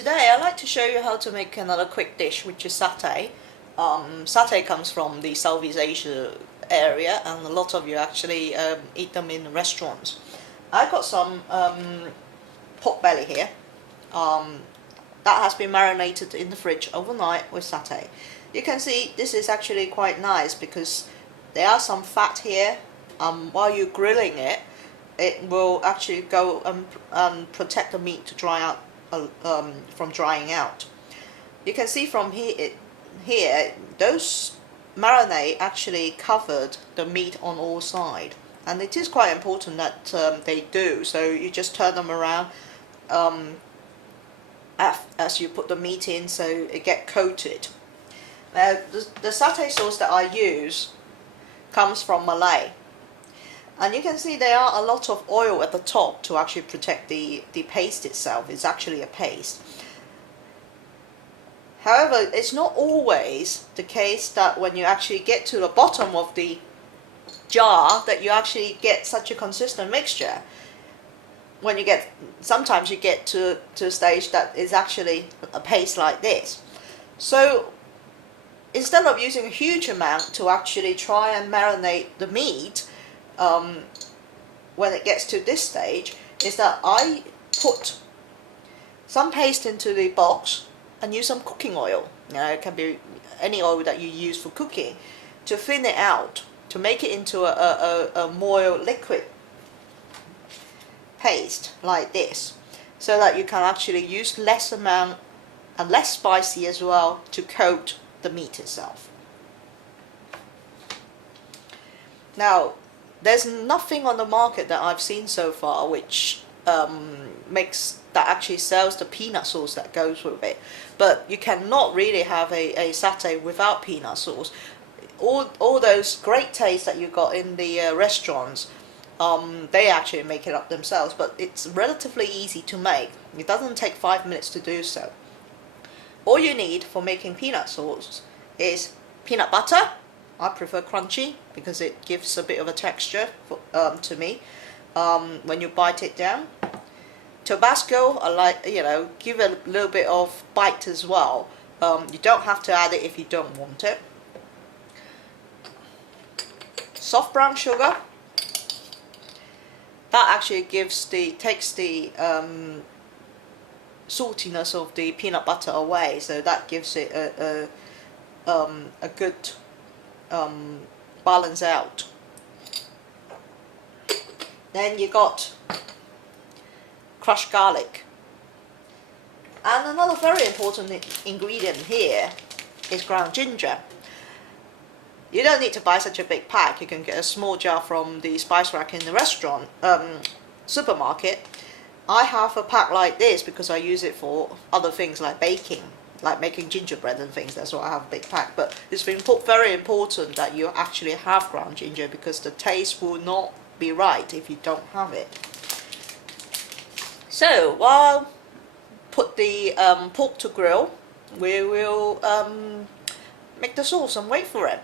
Today I'd like to show you how to make another quick dish, which is satay. Satay comes from the Southeast Asia area, and a lot of you actually eat them in restaurants. I've got some pork belly here that has been marinated in the fridge overnight with satay. You can see this is actually quite nice because there are some fat here. While you're grilling it, it will actually go and protect the meat to dry out from drying out. You can see from here those marinade actually covered the meat on all sides, and it is quite important that they do. So you just turn them around as you put the meat in, so it get coated. Now the satay sauce that I use comes from Malay, and you can see there are a lot of oil at the top to actually protect the paste itself. It's actually a paste. However, it's not always the case that when you actually get to the bottom of the jar that you actually get such a consistent mixture. When you get, sometimes you get to a stage that is actually a paste like this. So instead of using a huge amount to actually try and marinate the meat, when it gets to this stage, is that I put some paste into the box and use some cooking oil. It can be any oil that you use for cooking, to thin it out, to make it into a more liquid paste like this, so that you can actually use less amount and less spicy as well to coat the meat itself. Now, there's nothing on the market that I've seen so far which actually sells the peanut sauce that goes with it. But you cannot really have a satay without peanut sauce. All those great tastes that you got in the restaurants, they actually make it up themselves, but it's relatively easy to make. It doesn't take 5 minutes to do so. All you need for making peanut sauce is peanut butter. I prefer crunchy because it gives a bit of a texture to me when you bite it down. Tabasco, I like, give it a little bit of bite as well. You don't have to add it if you don't want it. Soft brown sugar. That actually takes the saltiness of the peanut butter away, so that gives it a good balance out. Then you got crushed garlic, and another very important ingredient here is ground ginger. You don't need to buy such a big pack. You can get a small jar from the spice rack in the restaurant supermarket. I have a pack like this because I use it for other things like baking, like making gingerbread and things. That's why I have a big pack. But it's very important that you actually have ground ginger, because the taste will not be right if you don't have it. So while put the pork to grill, we will make the sauce and wait for it.